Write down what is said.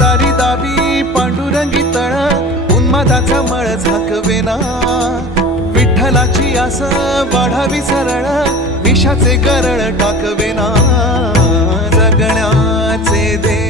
दारी दावी पांडुरंगी तळ उन्मादाचा मळ झाकवेना विठ्ठलाची आस वाढावी सरळ विषाचे गरळ टाकवेना जगण्याचे दे